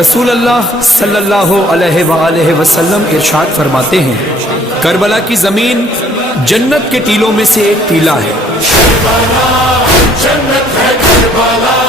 رسول اللہ صلی اللہ علیہ وآلہ وسلم ارشاد فرماتے ہیں کربلا کی زمین جنت کے ٹیلوں میں سے ایک ٹیلا ہے۔ جنت ہے کربلا